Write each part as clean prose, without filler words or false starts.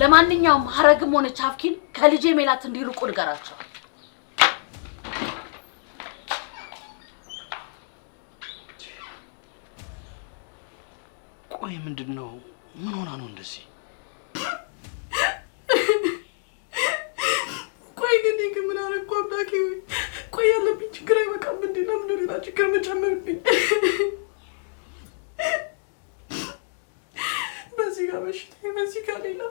ለማንኛውም ሀረግም ሆነች አፍኪን ከልጄ ሜላት እንዲርቁ ንገራቸው። ቆይ ምንድነው? ምን ሆና ነው እንደዚህ? ቆይ ግን ምን አረኩ አምላኬ? ቆይ ያለብኝ ችግር አይበቃም እንዴ? ለምን ሌላ ችግር መጨመርብኝ? በዚህ ጋር በሽታ፣ በዚህ ጋር ሌላ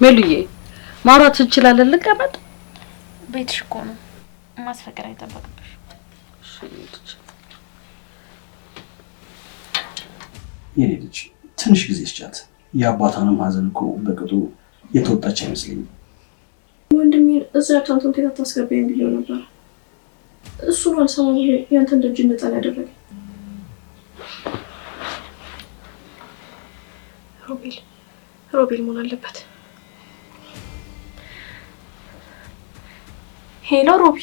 ሜሉዬ ማውራት እንችላለን? ልቀመጥ? ቤትሽ እኮ ነው፣ ማስፈቀድ አይጠበቅብሽ። የኔ ልጅ ትንሽ ጊዜ ስጫት። የአባቷንም ሀዘን እኮ በቅጡ የተወጣች አይመስለኝም። ወንድሜ እዛ ታንቶን ከታ ታስገባኝ ብዬው ነበር። እሱ ነው አልሰማም ብሎ ያንተን ደጅ እንጣል ያደረገ። ሮቤል መሆን አለበት። ሄሎ ሮቢ፣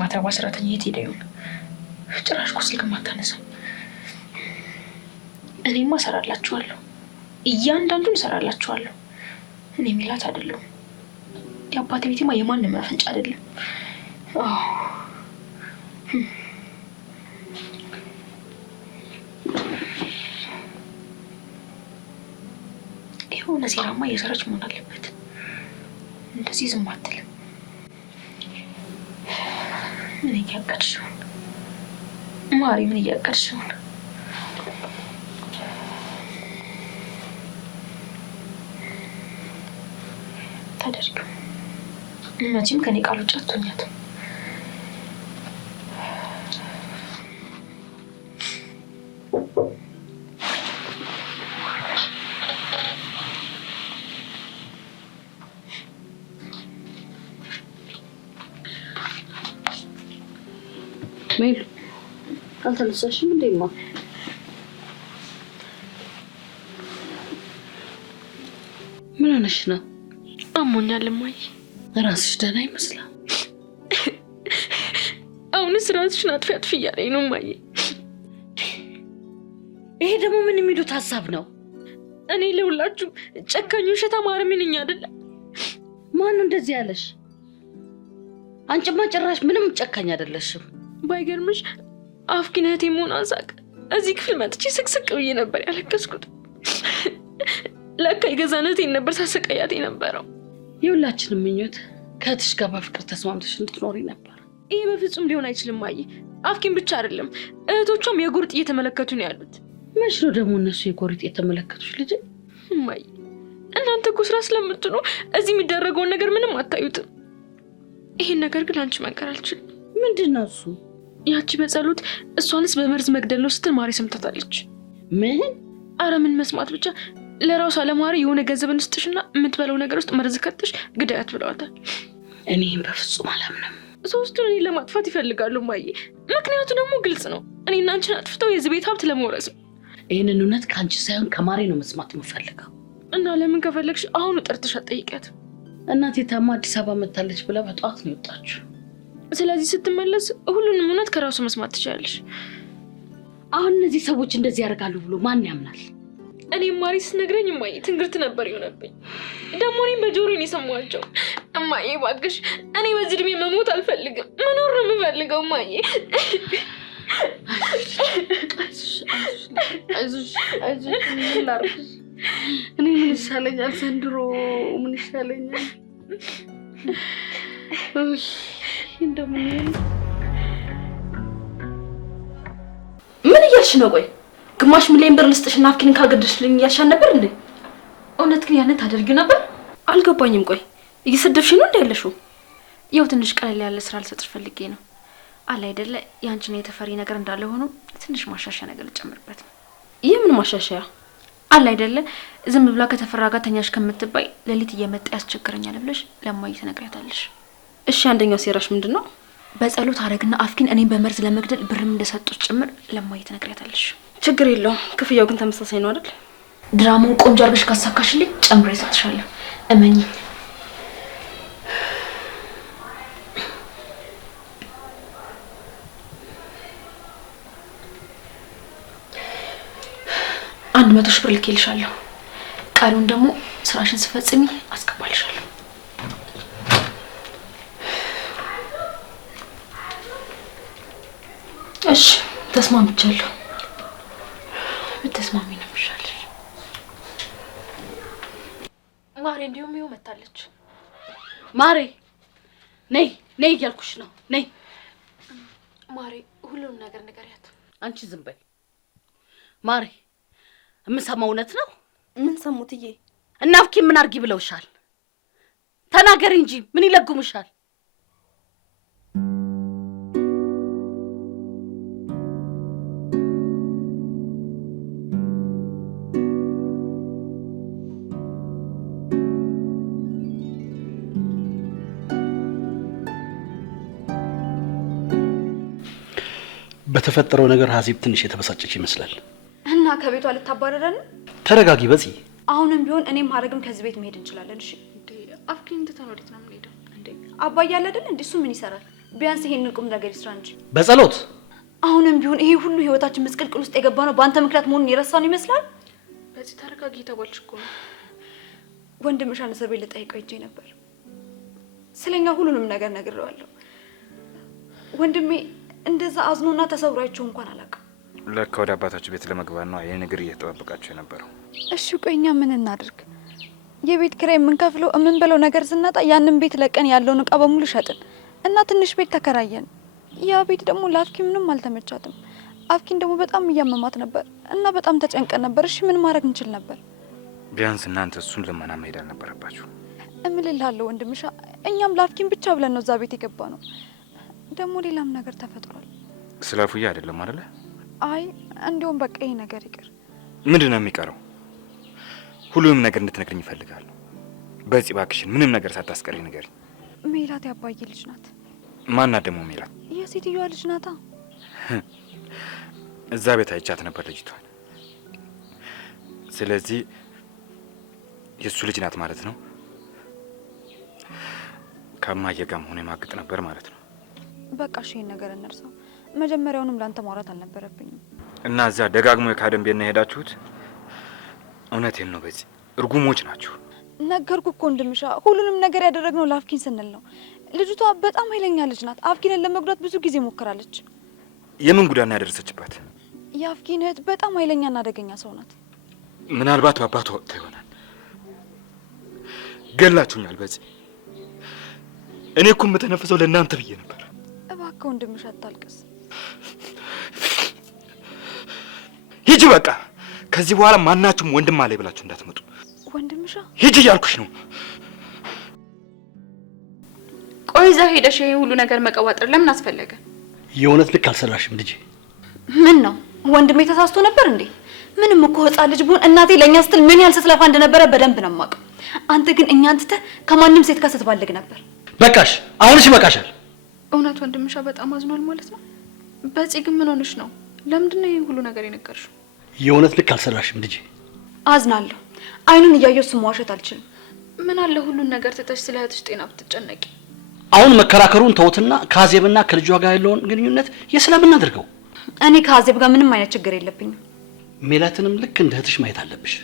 ማትረባ ሰራተኛ የት ሄደ ይሆን? ጭራሽ እኮ ስልክ ማታነሳም። እኔማ እሰራላችኋለሁ፣ እያንዳንዱን እሰራላችኋለሁ። እኔ ሜላት አይደለሁም። የአባቴ ቤቴማ የማንም መፈንጫ አይደለም። የሆነ ሴራማ እየሰራች መሆን አለበት። እንደዚህ ዝም አትልም። ምን እያቀድሽ ነው ማሪ? ምን እያቀድሽ ነው? ታደርጊው መቼም ከኔ ቃል ውጭ አትሆኛትም። ሜሉ አልተነሳሽም እንዴማ? ምን ሆነሽ ነው? አሞኛል እማዬ። ራስሽ ደህና ይመስላል። አሁንስ ራስሽን አጥፊ አጥፊ እያለኝ ነው እማዬ። ይሄ ደግሞ ምን የሚሉት ሀሳብ ነው? እኔ ለሁላችሁም ጨካኝ ውሸታም አረመኔ ነኝ አይደለ? ማን ነው እንደዚህ ያለሽ? አንቺማ ጭራሽ ምንም ጨካኝ አይደለሽም። ባይገርምሽ አፍኪን እህቴ መሆኗን ሳቅ እዚህ ክፍል መጥቼ ስቅስቅ ብዬ ነበር ያለቀስኩት። ለካ የገዛ እህቴን ነበር ሳሰቃያት የነበረው። የሁላችንም ምኞት ከእህትሽ ጋር በፍቅር ተስማምተሽ እንድትኖሪ ነበር። ይሄ በፍጹም ሊሆን አይችልም ማየ። አፍኪን ብቻ አይደለም እህቶቿም የጉርጥ እየተመለከቱ ነው ያሉት። መች ነው ደግሞ እነሱ የጎሪጥ የተመለከቱሽ ልጅ? ማየ እናንተ እኮ ስራ ስለምትሉ እዚህ የሚደረገውን ነገር ምንም አታዩትም። ይሄን ነገር ግን አንቺ መንገር አልችልም። ምንድን ነው እሱ? ያቺ በጸሎት እሷንስ በመርዝ መግደል ነው ስትል ማሪ ሰምታታለች። ምን? አረ ምን መስማት ብቻ። ለራሷ ለማሪ የሆነ ገንዘብ እንስጥሽና የምትበላው ነገር ውስጥ መርዝ ከተሽ ግዳያት ብለዋታል። እኔም በፍጹም አላምንም። ሶስቱን እኔን ለማጥፋት ይፈልጋሉ ማየ። ምክንያቱ ደግሞ ግልጽ ነው። እኔና አንቺን አጥፍተው የዚህ ቤት ሀብት ለመውረስ ነው። ይህንን እውነት ከአንቺ ሳይሆን ከማሪ ነው መስማት የምፈልገው። እና ለምን ከፈለግሽ አሁኑ ጠርተሽ አትጠይቂያት። እናቴ ታማ አዲስ አበባ መታለች ብላ በጠዋት ነው የወጣችው። ስለዚህ ስትመለስ ሁሉንም እውነት ከራሱ መስማት ትችላለሽ። አሁን እነዚህ ሰዎች እንደዚህ ያደርጋሉ ብሎ ማን ያምናል? እኔ ማሪ ስነግረኝ እማዬ ትንግርት ነበር የሆነብኝ። ደግሞ እኔም በጆሮዬ ነው የሰማኋቸው። እማዬ እባክሽ እኔ በዚህ እድሜ መሞት አልፈልግም፣ መኖር ነው የምፈልገው እማዬ። አይዞሽ ምን ላድርግሽ? እኔ ምን ይሻለኛል ዘንድሮ? ምን ይሻለኛል? እንደምን ምን እያልሽ ነው? ቆይ ግማሽ ሚሊዮን ብር ልስጥሽና አፍኪንን ካልገደልሽልኝ እያልሻል ነበር እንዴ? እውነት ግን ያንን ታደርጊው ነበር? አልገባኝም። ቆይ እየሰደብሽ ነው እንዴ ያለሽው? ያው ትንሽ ቀለል ያለ ስራ ልሰጥሽ ፈልጌ ነው። አለ አይደለ ያንቺና የተፈሪ ነገር እንዳለ ሆኖ ትንሽ ማሻሻያ ነገር ልጨምርበት ነው። የምን ማሻሻያ? አለ አይደለ ዝም ብላ ከተፈራ ጋር ተኛሽ ከምትባይ ሌሊት እየመጣ ያስቸግረኛል ብለሽ ለማይ ተነግሪያታለሽ። እሺ አንደኛው ሴራሽ ምንድነው? በጸሎት አረግና አፍኪን እኔን በመርዝ ለመግደል ብርም እንደሰጡት ጭምር ለማይ ተነግሪያታለሽ። ችግር የለውም። ክፍያው ግን ተመሳሳይ ነው አይደል? ድራማውን ቆንጆ አድርገሽ ካሳካሽልኝ ጨምሬ እሰጥሻለሁ። እመኚ። አንድ 100 ሺህ ብር ልኬልሻለሁ። ቀሪውን ደግሞ ስራሽን ስፈጽሚ አስገባልሻለሁ። እሺ ተስማምቻለሁ። ብትስማሚ ነው የሚሻልሽ። ማሬ እንዲሁም ይኸው መታለች። ማሬ ነይ ነይ እያልኩሽ ነው። ነይ ማሬ ሁሉንም ነገር ንገሪያት። አንቺ ዝም በይ ማሬ። የምሰማው እውነት ነው? ምን ሰሙትዬ? እና አፍኪን ምን አድርጊ ብለውሻል? ተናገሪ እንጂ ምን ይለጉምሻል? በተፈጠረው ነገር ሀሲብ ትንሽ የተበሳጨች ይመስላል። እና ከቤቷ ልታባረረን? ተረጋጊ በፂ። አሁንም ቢሆን እኔም ሀረግም ከዚህ ቤት መሄድ እንችላለን። እሺ እንዴ አፍኪን ትተን ወዴት ነው የምንሄደው? እንዴ አባዬ አለ አይደል? እንዴ እሱ ምን ይሰራል? ቢያንስ ይሄንን ቁም ነገር ይስራ እንጂ። በጸሎት አሁንም ቢሆን ይሄ ሁሉ ህይወታችን ምስቅልቅል ውስጥ የገባ ነው በአንተ ምክንያት መሆኑን የረሳን ይመስላል። በዚህ ተረጋጊ ተባልሽ እኮ ነው። ወንድምሻን እስር ቤት ልጠይቀው ሄጄ ነበር። ስለኛ ሁሉንም ነገር ነግሬዋለሁ። ወንድሜ እንደዛ አዝኖና ተሰብሯቸው እንኳን አላውቅም። ለካ ወደ አባታችሁ ቤት ለመግባት ነው ይሄን ነገር እየተጠባበቃችሁ የነበረው። እሺ ቆይኛ ምን እናድርግ? የቤት ኪራይ የምንከፍለው የምንበለው ነገር ስናጣ ያንን ቤት ለቀን ያለውን እቃ በሙሉ ሸጥን እና ትንሽ ቤት ተከራየን። ያ ቤት ደግሞ ለአፍኪ ምንም አልተመቻትም። አፍኪን ደግሞ በጣም እያመማት ነበር እና በጣም ተጨንቀን ነበር። እሺ ምን ማድረግ እንችል ነበር? ቢያንስ እናንተ እሱን ልመና መሄድ አልነበረባችሁ። እምልልሃለሁ ወንድምሻ፣ እኛም ለአፍኪን ብቻ ብለን ነው እዛ ቤት የገባ ነው። ደግሞ ሌላም ነገር ተፈጥሯል። ስለ ፉያ አይደለም አይደለ? አይ እንዲያውም በቃ ይሄ ነገር ይቅር። ምንድነው የሚቀረው? ሁሉንም ነገር እንድትነግሪኝ እፈልጋለሁ። በዚህ እባክሽን ምንም ነገር ሳታስቀሪ ንገሪኝ። ሜላት ያባዬ ልጅ ናት። ማናት ደግሞ ሜላት? የሴትዮዋ ልጅ ናታ። እዛ ቤት አይቻት ነበር ልጅቷን። ስለዚህ የሱ ልጅ ናት ማለት ነው። ከማየ ጋር ሆነ ማግጥ ነበር ማለት ነው። በቃ እሺ ይሄን ነገር እንርሳው። መጀመሪያውንም ላንተ ማውራት አልነበረብኝም። እና እዛ ደጋግሞ የካደም ቤት ነው ሄዳችሁት? እውነቴን ነው። በዚህ እርጉሞች ናችሁ። ነገርኩ እኮ ወንድምሻ፣ ሁሉንም ነገር ያደረግነው ለአፍኪን ስንል ነው። ልጅቷ በጣም ኃይለኛ ልጅ ናት። አፍኪንን ለመጉዳት ብዙ ጊዜ ሞክራለች። የምን ጉዳና ያደረሰችባት? የአፍኪን እህት በጣም ኃይለኛና አደገኛ ሰው ናት። ምናልባት በአባቷ ወጥታ ይሆናል። ገላችሁኛል። በዚህ እኔ እኮ የምተነፍሰው ለእናንተ ብዬ ነበር። እባክህ ወንድምሻ አታልቅስ። ሂጂ በቃ። ከዚህ በኋላ ማናችሁም ወንድም አለኝ ብላችሁ እንዳትመጡ። ወንድምሻ ሂጂ እያልኩሽ ነው። ቆይ እዛ ሄደሽ ይሄ ሁሉ ነገር መቀባጠር ለምን አስፈለገ? የእውነት ልክ አልሰራሽም ልጄ። ምን ነው ወንድሜ ተሳስቶ ነበር እንዴ? ምንም እኮ ህፃን ልጅ ብሆን እናቴ ለእኛ ስትል ምን ያህል ስትለፋ እንደነበረ በደንብ ነው የማውቀው። አንተ ግን እኛን ትተህ ከማንም ሴት ጋር ስትባልግ ነበር። በቃሽ፣ አሁንሽ ይበቃሻል። እውነት ወንድምሻ በጣም አዝኗል ማለት ነው። በዚህ ግን ምን ሆነሽ ነው? ለምንድን ነው ይሄ ሁሉ ነገር የነገርሽው? የእውነት ልክ አልሰራሽም ልጄ። አዝናለሁ። አይኑን እያየሁ እሱን መዋሸት አልችልም። ምን አለ ሁሉን ነገር ትተሽ ስለ እህትሽ ጤና ብትጨነቂ። አሁን መከራከሩን ተውትና ከአዜብና ከልጇ ጋር ያለውን ግንኙነት የሰላም እናድርገው። እኔ ከአዜብ ጋር ምንም አይነት ችግር የለብኝም። ሜላትንም ልክ እንደ እህትሽ ማየት አለብሽ።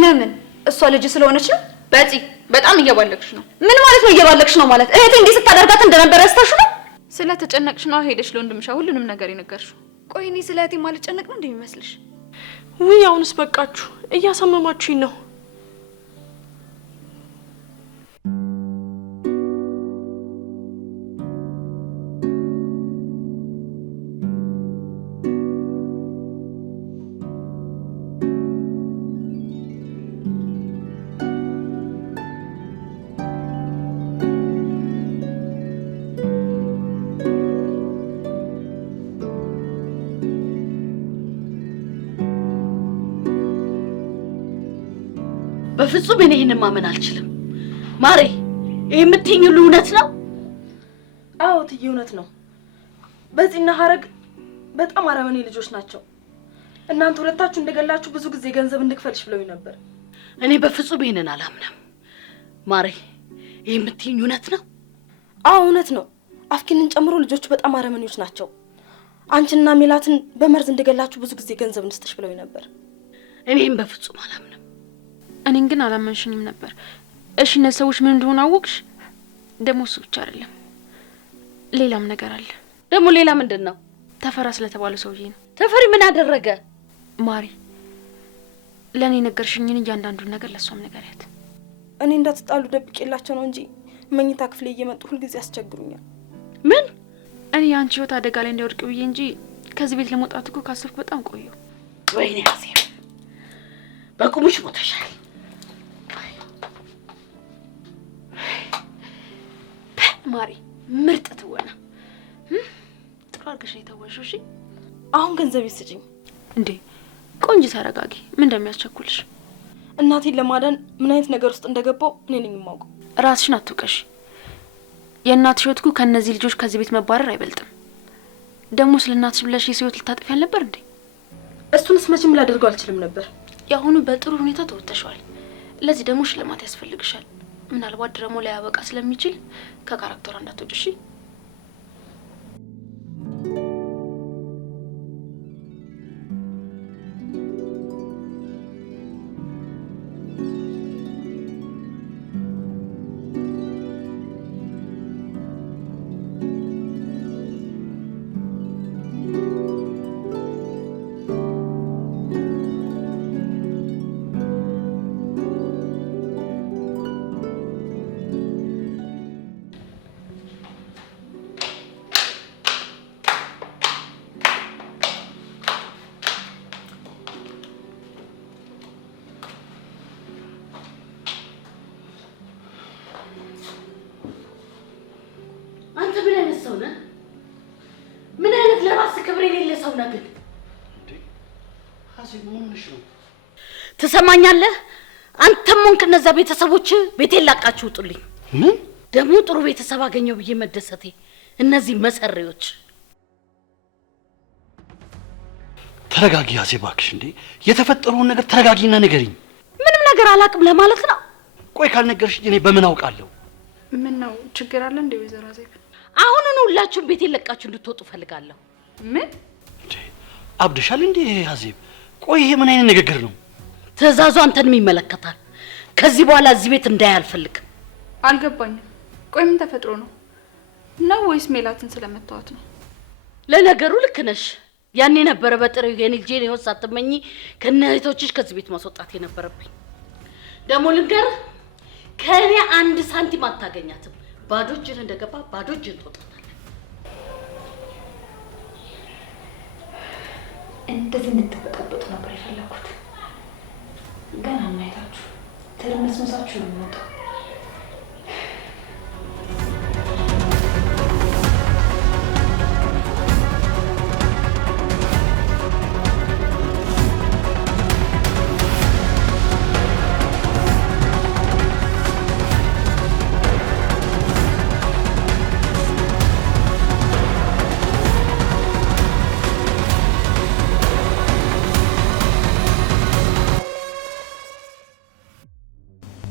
ለምን? እሷ ልጅ ስለሆነች ነው? በፂ በጣም እየባለክሽ ነው። ምን ማለት ነው እየባለክሽ ነው ማለት? እህቴ እንዲህ ስታደርጋት እንደነበረ ያስታውሽ ነው? ስለተጨነቅሽ ነው ሄደሽ ለወንድምሻ ሁሉንም ነገር የነገርሽው። ቆይ እኔ ስለ እህቴ ማልጨነቅ ነው እንደሚመስልሽ? ውይ አሁንስ በቃችሁ፣ እያሳመማችሁኝ ነው። በፍጹም እኔ ይሄንን ማመን አልችልም። ማሬ ይሄ የምትይኝ ሁሉ እውነት ነው? አዎ ትዬ እውነት ነው። በፂና ሀረግ በጣም አረመኔ ልጆች ናቸው። እናንተ ሁለታችሁ እንደገላችሁ ብዙ ጊዜ ገንዘብ እንድክፈልሽ ብለውኝ ነበር። እኔ በፍጹም ይሄንን አላምንም። ማሬ ይሄ የምትይኝ እውነት ነው? አዎ እውነት ነው። አፍኪንን ጨምሮ ልጆቹ በጣም አረመኔዎች ናቸው። አንቺና ሜላትን በመርዝ እንደገላችሁ ብዙ ጊዜ ገንዘብ እንስጥሽ ብለውኝ ነበር። እኔም በፍጹም አላምንም። እኔን ግን አላመንሽኝም ነበር። እሺ እነዚህ ሰዎች ምን እንደሆነ አወቅሽ? ደግሞ እሱ ብቻ አይደለም ሌላም ነገር አለ። ደግሞ ሌላ ምንድን ነው? ተፈራ ስለተባለው ሰውዬ ነው። ተፈሪ ምን አደረገ? ማሪ ለእኔ ነገርሽኝን እያንዳንዱን ነገር ለሷም ነገርያት። እኔ እንዳትጣሉ ደብቄላቸው ነው እንጂ መኝታ ክፍሌ እየመጡ ሁልጊዜ ያስቸግሩኛል። ምን? እኔ አንቺ ህይወት አደጋ ላይ እንዳይወድቅ ብዬ እንጂ ከዚህ ቤት ለመውጣት እኮ ካሰብኩ በጣም ቆየሁ። ወይኔ አሴር በቁምሽ ሞተሻል። ማሪ ምርጥ ትወና ጥሩ አድርገሽ ነው የተወንሽው። እሺ አሁን ገንዘብ ይስጭኝ። እንዴ ቆንጆ ተረጋጊ። ምን እንደሚያስቸኩልሽ? እናቴን ለማዳን ምን አይነት ነገር ውስጥ እንደገባው እኔ ነኝ የማውቀው። ራስሽን አትውቀሽ። የእናትሽ ህይወት እኮ ከእነዚህ ልጆች ከዚህ ቤት መባረር አይበልጥም። ደግሞ ስለ እናትሽ ብለሽ የህይወት ልታጥፊ አልነበር እንዴ? እሱንስ መቼም ላደርገው አልችልም ነበር። የአሁኑ በጥሩ ሁኔታ ተወጥተሻል። ለዚህ ደግሞ ሽልማት ያስፈልግሻል። ምናልባት ድራሞ ላይ ያበቃ ስለሚችል ከካራክተሯ እንዳትወጪ እሺ? ምን አይነት ለራስ ክብር የሌለ ሰው ነህ ግን? ሀሴት ምን ሆነሽ ነው? ትሰማኛለህ? አንተም ሆንክ እነዛ ቤተሰቦች ቤቴን ላቃችሁ ውጡልኝ። ምን? ደግሞ ጥሩ ቤተሰብ አገኘው ብዬ መደሰቴ እነዚህ መሰሪዎች። ተረጋጊ ሀሴት እባክሽ። እንዴ የተፈጠረውን ነገር ተረጋጊና ንገሪኝ። ምንም ነገር አላቅም ለማለት ነው? ቆይ ካልነገርሽኝ እኔ በምን አውቃለሁ? ምን ነው ችግር አለ እንዴ ወይዘሮ ሀሴት? አሁን ሁላችሁም ቤቴን ለቃችሁ እንድትወጡ ፈልጋለሁ። ምን? እንዴ አብደሻል እንዴ ሀሴት? ቆይ ይሄ ምን አይነት ንግግር ነው? ትዕዛዙ አንተንም ይመለከታል። ከዚህ በኋላ እዚህ ቤት እንዳይ አልፈልግም። አልገባኝም። ቆይ ምን ተፈጥሮ ነው? ነው ወይስ ሜላትን ስለመታወት ነው? ለነገሩ ልክ ነሽ። ያኔ ነበረ በጥሬው የልጄን ህይወት ሳትመኝ ከነህቶችሽ ከዚህ ቤት ማስወጣት የነበረብኝ። ደግሞ ልንገርህ ከእኔ አንድ ሳንቲም አታገኛትም። ባዶ እጅን እንደገባ ባዶ እጅን ትወጣታለህ። እንደዚህ እንድትበጠበጡ ነበር የፈለኩት። ገና ማየታችሁ ትርምስምሳችሁ ነው የሚወጣው።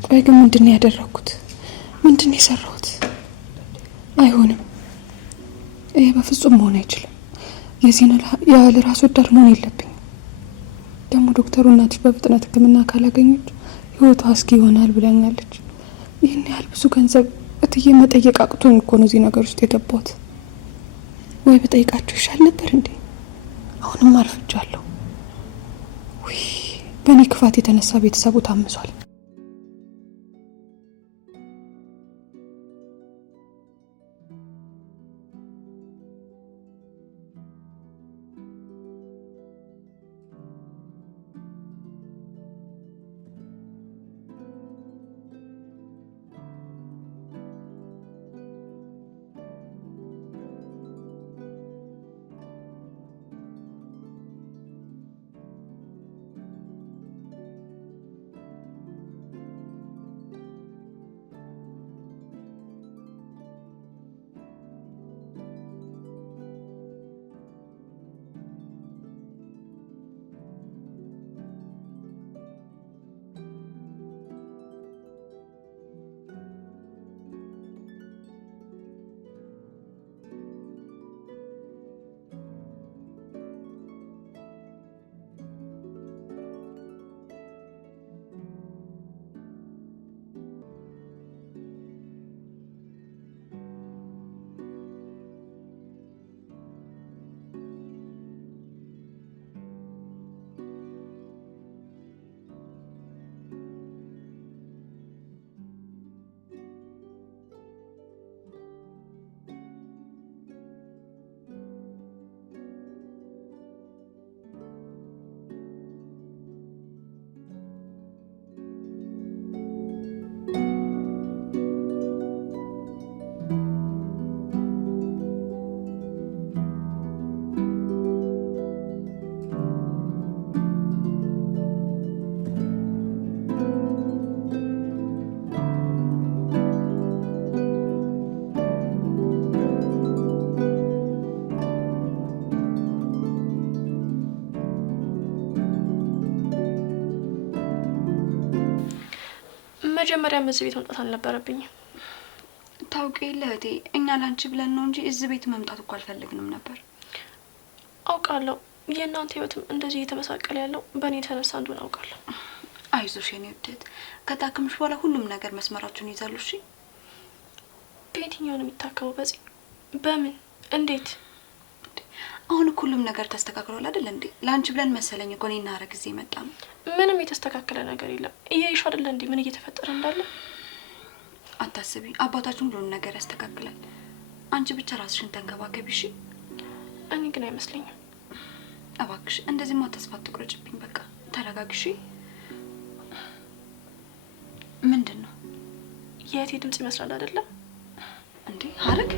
ቆይ ግን ምንድነው ያደረኩት? ምንድነው የሰራሁት? አይሆንም። ይሄ በፍጹም መሆን አይችልም። የዚህን ያህል ራስ ወዳድ መሆን የለብኝም። ደግሞ ዶክተሩ እናትሽ በፍጥነት ሕክምና ካላገኘች ህይወቷ አስጊ ይሆናል ብላኛለች። ይህን ያህል ብዙ ገንዘብ እትዬ መጠየቅ አቅቶኝ እኮ ነው እዚህ ነገር ውስጥ የገባሁት። ወይ በጠይቃቸው ይሻል ነበር እንዴ? አሁንም አርፍጃለሁ። ውይ በእኔ ክፋት የተነሳ ቤተሰቡ ታምሷል። መጀመሪያም እዚህ ቤት መምጣት አልነበረብኝም። ታውቂ የለ እህቴ፣ እኛ ላንቺ ብለን ነው እንጂ እዚህ ቤት መምጣት እኮ አልፈልግንም ነበር። አውቃለሁ የእናንተ ህይወትም እንደዚህ እየተመሳቀለ ያለው በእኔ የተነሳ እንደሆነ አውቃለሁ። አይዞሽ የኔ ውደት፣ ከታከምሽ በኋላ ሁሉም ነገር መስመራችሁን ይዛሉ። እሺ በየትኛው ነው የሚታከመው? በዚህ በምን እንዴት? አሁን እኮ ሁሉም ነገር ተስተካክሏል አይደል እንዴ? ላንቺ ብለን መሰለኝ እኮ እኔና ሐረግ እዚህ መጣ ነው። ምንም የተስተካከለ ነገር የለም። እያይሽ አይደል እንዴ ምን እየተፈጠረ እንዳለ? አታስቢ፣ አባታችን ሁሉን ነገር ያስተካክላል። አንቺ ብቻ ራስሽን ተንከባከቢ እሺ? እኔ ግን አይመስለኝም። እባክሽ እንደዚህማ ተስፋ አትቁረጭብኝ። በቃ ተረጋግሺ። ምንድን ነው? የእህቴ ድምጽ ይመስላል አይደለም እንዴ ሐረግ?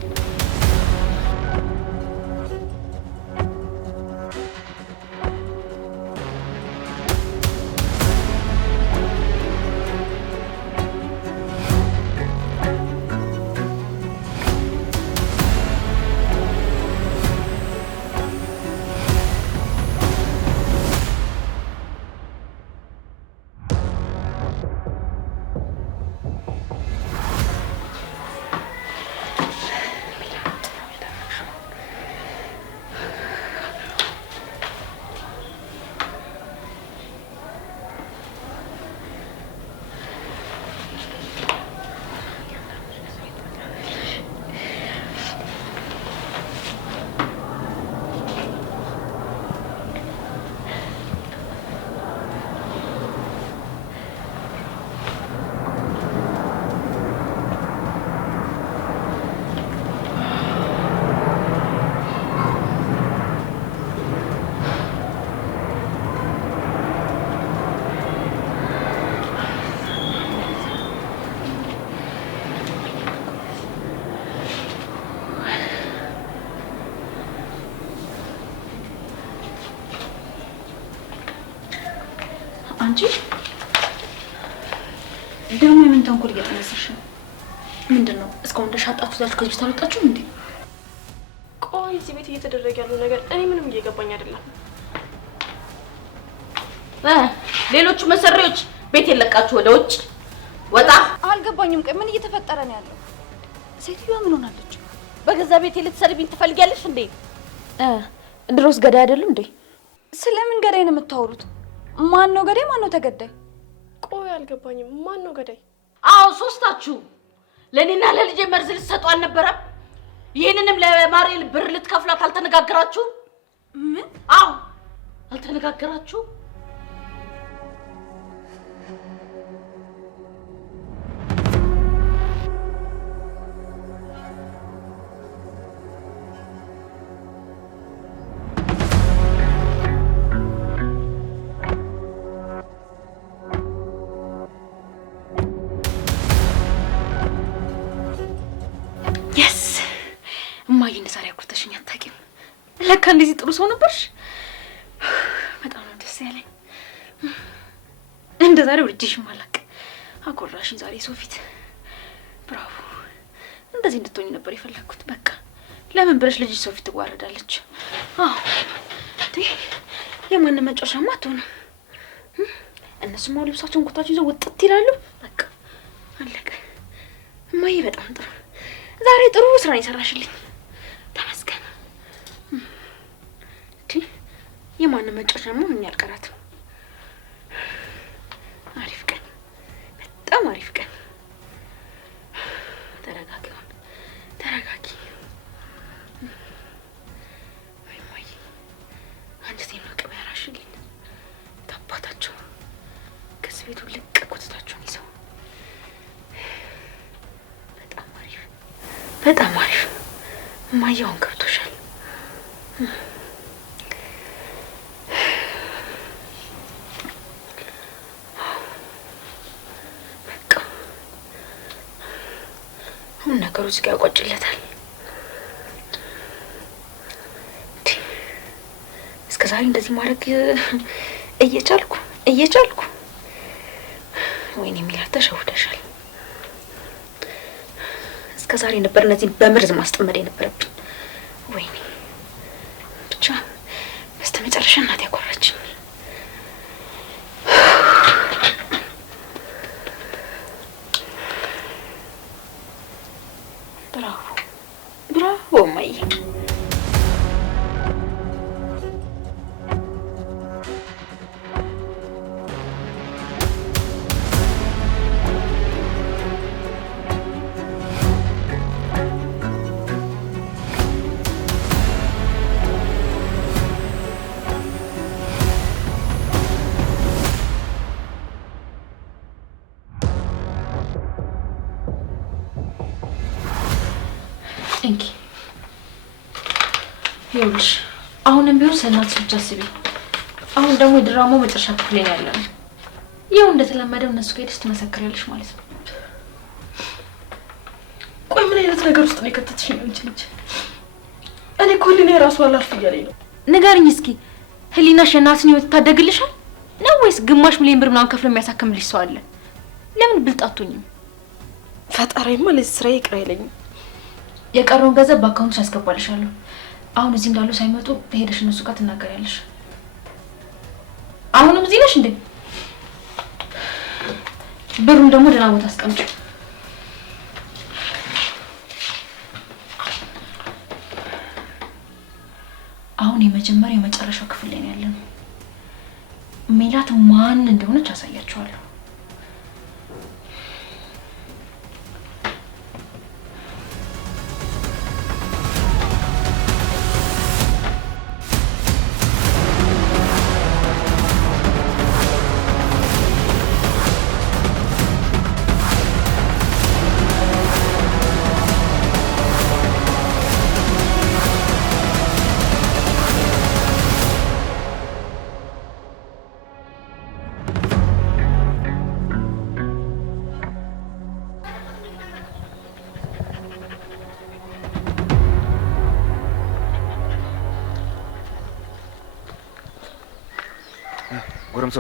አንቺ ደግሞ የምን ተንኮል እየተነሳሽ ነው? ምንድነው? እስካሁን እንደሻጣችሁ ዛችሁ ከዚህ ቤት አልወጣችሁም እንዴ? ቆይ እዚህ ቤት እየተደረገ ያለው ነገር እኔ ምንም እየገባኝ አይደለም። ሌሎቹ መሰሪዎች ቤት የለቃችሁ ወደ ውጭ ወጣ። አልገባኝም። ቆይ ምን እየተፈጠረ ነው ያለው? ሴትዮዋ ምን ሆናለች? በገዛ ቤት ልትሰርቢኝ ትፈልጊያለሽ እንዴ? ድሮስ ገዳይ አይደለም እንዴ? ስለምን ገዳይ ነው የምታወሩት? ማን ነው ገዳይ? ማን ነው ተገዳይ? ቆይ አልገባኝም። ማን ነው ገዳይ? አዎ ሶስታችሁ ለኔና ለልጄ መርዝ ልትሰጡ አልነበረም? ይሄንንም ለማርያም ብር ልትከፍላት አልተነጋገራችሁ? ምን? አዎ አልተነጋገራችሁ? እማዬ እንደዛሬ አኩርተሽኝ አታውቂም። ለካ እንደዚህ ጥሩ ሰው ነበርሽ። በጣም ነው ደስ ያለኝ። እንደዛሬ ወድጄሽም አላውቅም። አኮራሽኝ ዛሬ ሰው ፊት። ብራቮ። እንደዚህ እንድትሆኝ ነበር የፈለግኩት። በቃ ለምን ብለሽ ልጅሽ ሰው ፊት ትዋረዳለች? አዎ የማንም መጫወቻማ አትሆንም። እነሱም አሁን ልብሳቸውን ኮታቸውን ይዘው ወጥት ይላሉ። በቃ አለቀ። እማዬ በጣም ጥሩ፣ ዛሬ ጥሩ ስራ ይሰራሽልኝ። ተመስገን። የማንም መጫወቻማ ምን ያልቀራት። አሪፍ ቀን፣ በጣም አሪፍ ቀን። ተረጋጊ፣ ተረጋጊ። እማዬ አንጀቴን ነው ቅቤ ያራሽልኝ። ታባታቸው ከዚህ ቤቱ ልቅ ኮተታቸውን ይዘው በጣም አሪፍ። እማዬ አሁን ገብቶሻል። በቃ አሁን ነገሩ እዚህ ጋር ያቋጭለታል። እስከ ዛሬ እንደዚህ ማድረግ እየቻልኩ ወይኔ የሚላት ተሸውደሻል። ከዛሬ ነበር እነዚህን በመርዝ ማስጠመድ የነበረብኝ። ወይኔ ብቻ በስተመጨረሻ እናቴ ያኮራችኝ። ብራቮ ብራቮ እማዬ። እንኪ ይኸውልሽ፣ አሁንም ቢሆን ስለናትሽ ብቻ አስቢ። አሁን ደግሞ የድራማው መጨረሻ ክፍል ላይ ያለ ነው። ይኸው እንደተለመደው እነሱ ከሄድሽ ትመሰክሪያለሽ ማለት ነው። ቆይ ምን አይነት ነገር ውስጥ ነው የከተትሽኝ አንቺ ልጅ? እኔ እኮ ህሊናዬ ራሱ አላርፍ እያለኝ ነው። ንገሪኝ እስኪ፣ ህሊናሽ የእናትሽን ህይወት ይታደግልሻል ነው ወይስ ግማሽ ሚሊዮን ብር ምናምን ከፍሎ የሚያሳክምልሽ ሰው አለ? ለምን ብልጥ አትሆኝም? ፈጣሪማ ለዚህ ስራ ይቅር አይለኝም። የቀረውን ገንዘብ በአካውንትሽ አስገባልሻለሁ። አሁን እዚህ እንዳሉ ሳይመጡ ሄደሽ እነሱ ጋር ትናገሪያለሽ። አሁንም እዚህ ነሽ እንዴ? ብሩን ደግሞ ደህና ቦታ አስቀምጪ። አሁን የመጀመሪያው የመጨረሻው ክፍል ላይ ነው ያለነው። ሜላት ማን እንደሆነች አሳያችኋለሁ። ጎረምሶ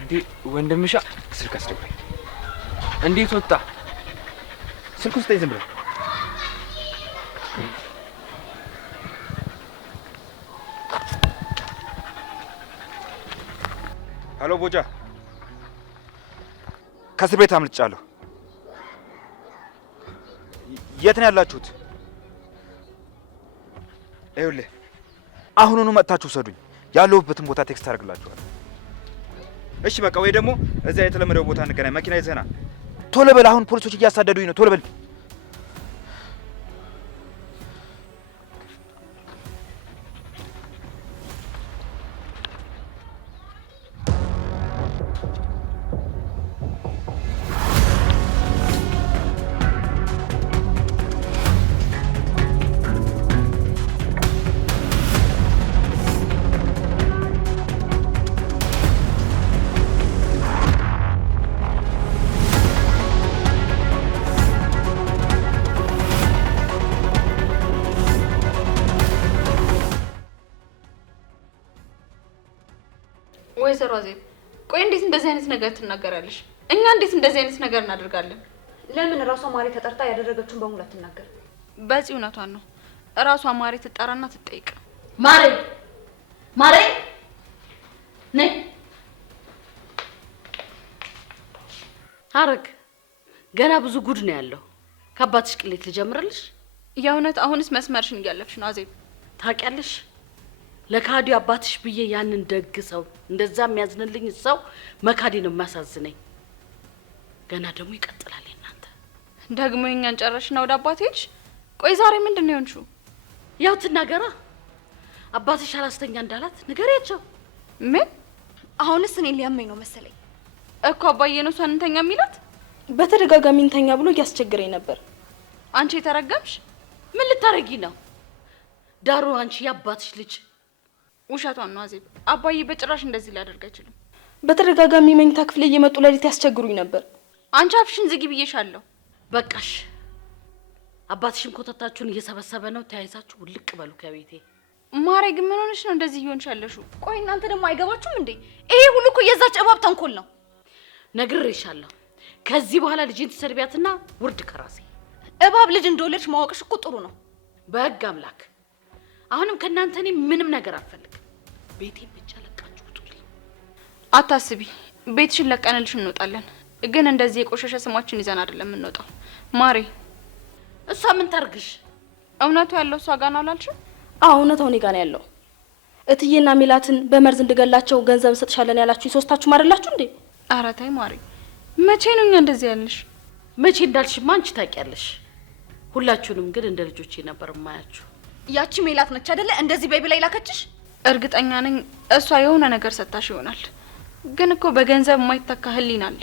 እንዴ ወንድምሻ ስልክ አስደውል። እንዴት ወጣ? ስልኩ ስጠኝ ዝም ብለህ። ሄሎ ቦጃ፣ ከእስር ቤት አምልጫለሁ። የት ነው ያላችሁት? ይኸውልህ አሁኑኑ መጥታችሁ ውሰዱኝ። ያለሁበትን ቦታ ቴክስት አደርግላችኋለሁ። እሺ በቃ ወይ ደግሞ እዛ የተለመደው ቦታ እንገናኝ። መኪና ይዘና ቶሎ በል። አሁን ፖሊሶች እያሳደዱኝ ነው። ቶሎ በል። ወይዘሮ አዜብ ቆይ እንዴት እንደዚህ አይነት ነገር ትናገራለሽ? እኛ እንዴት እንደዚህ አይነት ነገር እናደርጋለን? ለምን እራሷ ማሪ ተጠርታ ያደረገችውን በሙሉ አትናገር? በዚህ እውነቷን ነው። እራሷ ማሪ ትጠራና ትጠይቅ። ማሬ ማሬ ነይ ሐረግ ገና ብዙ ጉድ ነው ያለው። ከአባትሽ ቅሌት ልጀምርልሽ? የእውነት አሁንስ መስመርሽን እያለፍሽ ነው አዜብ። ታውቂያለሽ ለካዲ አባትሽ ብዬ ያንን ደግ ሰው እንደዛ የሚያዝንልኝ ሰው መካዲ ነው የሚያሳዝነኝ። ገና ደግሞ ይቀጥላል። እናንተ ደግሞ የኛን ጨረሽና ወደ አባቴ ሄድሽ? ቆይ ዛሬ ምንድን ነው የሆንሽው? ያው ትናገራ አባትሽ አላስተኛ እንዳላት ንገሪያቸው። ምን? አሁንስ እኔ ሊያመኝ ነው መሰለኝ እኮ አባዬ ነው እሷን እንተኛ የሚላት። በተደጋጋሚ እንተኛ ብሎ እያስቸገረኝ ነበር። አንቺ የተረገምሽ ምን ልታረጊ ነው? ዳሩ አንቺ ያባትሽ ልጅ። ውሸቷን ነው አዜብ። አባዬ በጭራሽ እንደዚህ ሊያደርግ አይችልም። በተደጋጋሚ መኝታ ክፍሌ እየመጡ ለሊት ያስቸግሩኝ ነበር። አንቺ አፍሽን ዝጊ ብዬሻለሁ። በቃሽ። አባትሽም ኮተታችሁን እየሰበሰበ ነው። ተያይዛችሁ ውልቅ በሉ ከቤቴ። ማሬ ግን ምን ሆነሽ ነው እንደዚህ እየሆንሽ ያለሽው? ቆይ እናንተ ደግሞ አይገባችሁም እንዴ? ይሄ ሁሉ እኮ የዛች እባብ ተንኮል ነው። ነግሬሻለሁ። ከዚህ በኋላ ልጅን ትሰድቢያትና ውርድ ከራሴ። እባብ ልጅ እንደወለድሽ ማወቅሽ እኮ ጥሩ ነው። በህግ አምላክ አሁንም ከእናንተ እኔ ምንም ነገር አልፈልግም። ቤቴን ብቻ ለቃችሁ ውጡልኝ። አታስቢ፣ ቤትሽን ለቀንልሽ እንወጣለን። ግን እንደዚህ የቆሸሸ ስማችን ይዘን አይደለም የምንወጣው። ማሬ እሷ ምን ታርግሽ? እውነቱ ያለው እሷ ጋር ነው አላልሽም? አዎ እውነታው እኔ ጋር ነው ያለው። እትዬና ሚላትን በመርዝ እንድገላቸው ገንዘብ እንሰጥሻለን ያላችሁ ሶስታችሁም አይደላችሁ እንዴ? ኧረ ተይ ማሬ፣ መቼ ነው እኛ እንደዚህ ያልሽ? መቼ እንዳልሽማ አንቺ ታውቂያለሽ። ሁላችሁንም ግን እንደ ልጆቼ ነበር የማያችሁ። ያቺ ሜላት ነች አይደለ እንደዚህ ቤቢ ላይ ላከችሽ? እርግጠኛ ነኝ እሷ የሆነ ነገር ሰጣሽ ይሆናል። ግን እኮ በገንዘብ የማይተካ ህሊና አለ።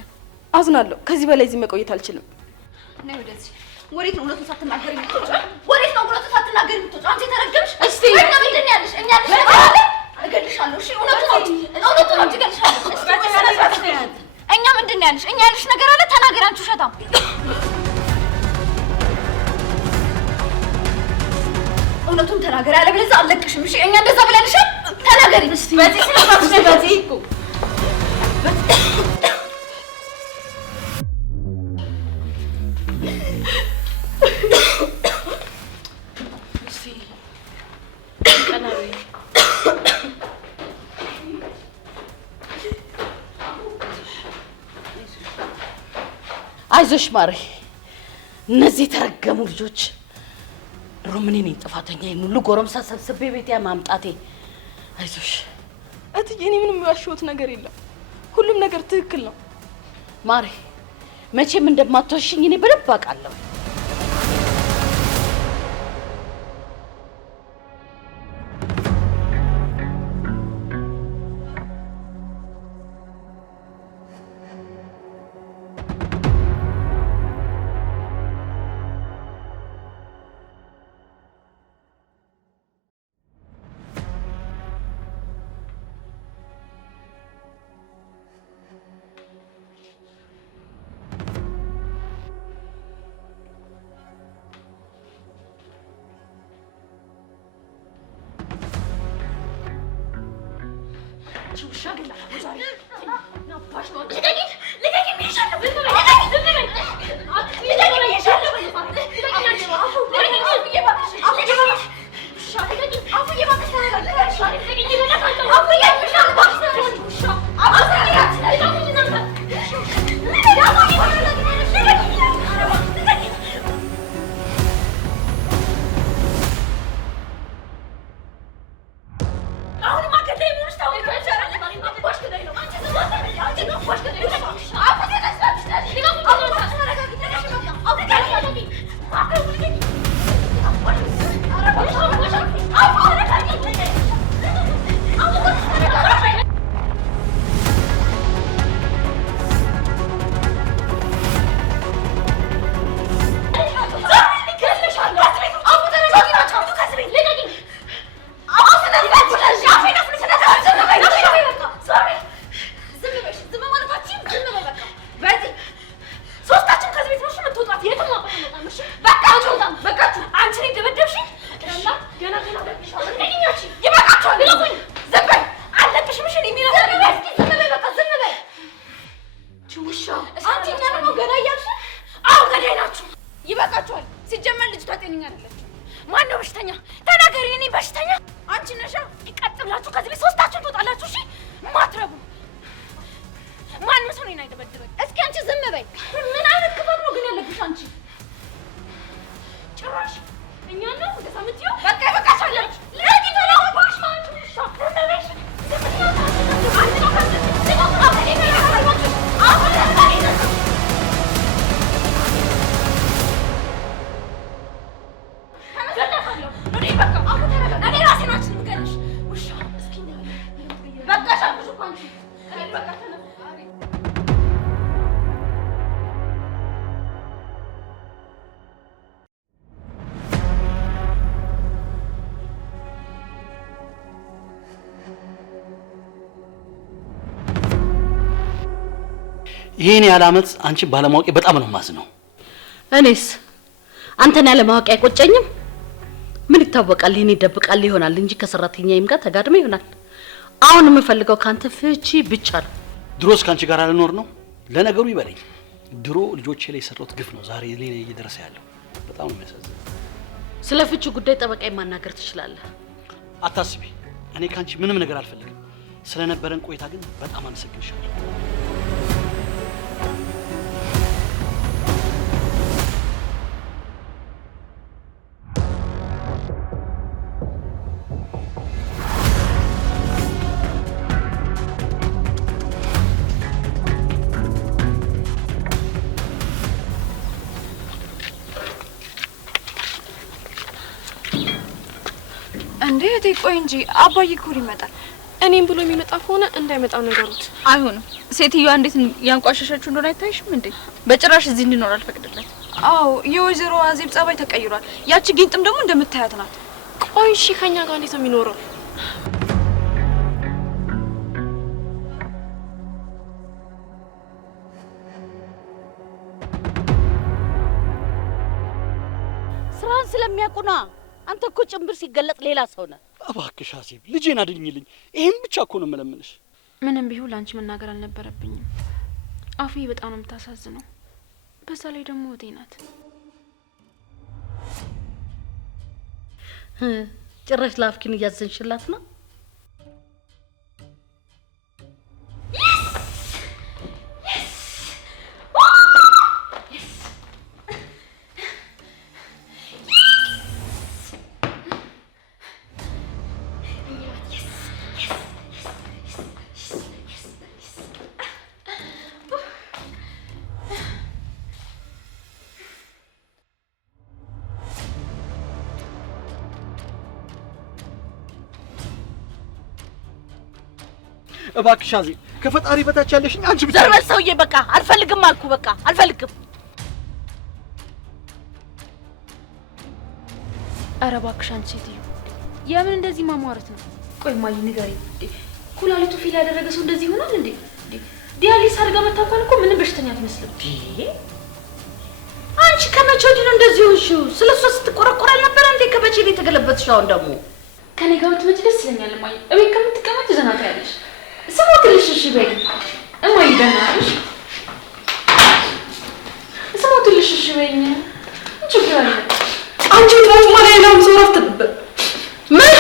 አዝናለሁ። ከዚህ በላይ እዚህ መቆየት አልችልም። ነይ ወደዚህ። ወዴት ነው እውነቱን ሳትናገሪ የምትወጪው? ወዴት ነው እውነቱን ሳትናገሪ የምትወጪው? አንቺ ተረገምሽ። እስቲ እኛ ምንድን ነው ያልሽ? እኛ ልሽ እገልሻለሁ። እሺ እውነቱን ነው እገልሻለሁ። እኛ ምንድን ነው ያልሽ? እኛ ያልሽ ነገር አለ። ተናገሪ አንቺ ውሸታም። እውነቱን ተናገሪ፣ አለበለዚያ አልለቅሽም። እሺ እኛ እንደዛ ብለንሻል። ተናገሪ። በዚህ ስለታች ነው በዚህ እኮ አይዞሽ ማሬ። እነዚህ የተረገሙ ልጆች ድሮም እኔ ነኝ ጥፋተኛ። ይሄን ሁሉ ጎረምሳ ሰብስቤ ቤት ማምጣቴ። አይዞሽ እትዬ፣ እኔ ምንም የዋሸሁት ነገር የለም። ሁሉም ነገር ትክክል ነው ማሬ። መቼም እንደማትዋሽኝ እኔ በደንብ አውቃለሁ። አሁን ማከታይ ሙሉ ታውቃለሽ አይደል? ይበቃችሁ፣ ይበቃችኋል። ሲጀመር ልጅቷ ጤነኛ አይደለችም። ማን ነው በሽተኛ? ተናገሪ። እኔ በሽተኛ? አንቺ ነሻ። ቀጥ ብላችሁ ከዚህ ቤት ሶስታችሁን ትወጣላችሁ። እሺ? ማትረቡ ማንም ሰው እኔን አይደበድበኝ። እስኪ አንቺ ዝም በይ። ምን አይነት ክፋት ነው ግን ያለብሽ አንቺ? ጭራሽ እኛ ነው እንደሰምትዩ። በቃ ይበቃሻል። ለዲ ተራው ባሽ ማለት ነው። ተመለሽ። አንቺ ነው ከዚህ ይሄን ያለ አመት አንቺ ባለማወቄ በጣም ነው ማዝነው። እኔስ አንተን ያለ ማወቅ አይቆጨኝም። ምን ይታወቃል? ይሄን ይደብቃል ይሆናል እንጂ ከሰራተኛዬም ጋር ተጋድመ ይሆናል። አሁን የምፈልገው ካንተ ፍቺ ብቻ ነው። ድሮስ ካንቺ ጋር አልኖር ነው? ለነገሩ ይበለኝ። ድሮ ልጆቼ ላይ የሰራሁት ግፍ ነው ዛሬ ላይ እየደረሰ ያለው። በጣም ነው የሚያሳዝነው። ስለ ፍቺ ጉዳይ ጠበቃዬ ማናገር ትችላለህ። አታስቢ፣ እኔ ካንቺ ምንም ነገር አልፈልግም። ስለነበረን ቆይታ ግን በጣም አመሰግንሻለሁ። እንዴ ቆይ እንጂ አባዬ እኮ ይመጣል። እኔም ብሎ የሚመጣ ከሆነ እንዳይመጣው ነገሩት። አይሆንም። ሴትዮዋ እንዴት ያንቋሸሸችው እንደሆነ አይታይሽም እንዴ? በጭራሽ እዚህ እንዲኖር አልፈቅድለት። አዎ የወይዘሮ አዜብ ጸባይ ተቀይሯል። ያቺ ጊንጥም ደግሞ እንደምታያት ናት። ቆይ እሺ ከኛ ጋር እንዴት ነው የሚኖረው? ስራን ስለሚያውቁና አንተ እኮ ጭምብር ሲገለጥ ሌላ ሰው ነህ። እባክሽ አዜብ ልጄን አድኝልኝ። ይሄን ብቻ እኮ ነው የምለምንሽ። ምንም ቢሆን ላንቺ መናገር አልነበረብኝም። አፌ በጣም ነው የምታሳዝነው። በዛ ላይ ደግሞ እህቴ ናት። ጭራሽ ላፍኪን እያዘንሽላት ነው። እባክሽ አዜብ ከፈጣሪ በታች ያለሽኝ አንቺ ብቻ። ዘርበል ሰውዬ በቃ አልፈልግም አልኩ። በቃ አልፈልግም። ኧረ እባክሽ አንቺ ሴትዮ የምን እንደዚህ ማሟረት ነው? ቆይ ማይ ንገሪኝ። ኩላሊቱ ፊል ያደረገ ሰው እንደዚህ ይሆናል እንዴ? ዲያሊስ አድርጋ መታወቋል እኮ ምንም በሽተኛ አትመስልም። አንቺ ከመቼ ወዲህ ነው እንደዚህ ሆንሽው? ስለሷ ስትቆረቆር አልነበረ እንዴ? ከመቼ ነው የተገለበጥሽ? አሁን ደግሞ ከኔ ጋር ብትመጪ ደስ ይለኛል። ማይ እቤት ከምትቀመጥ ዘናታ ያለሽ ስሞትልሽ። እሺ በይ እማዬ ደህና ነሽ? ስሞትልሽ። እሺ በይኝ። ምን ችግር አለ? አንቺ ደግሞ ማለት ነው ዞራፍ ተደበ ምን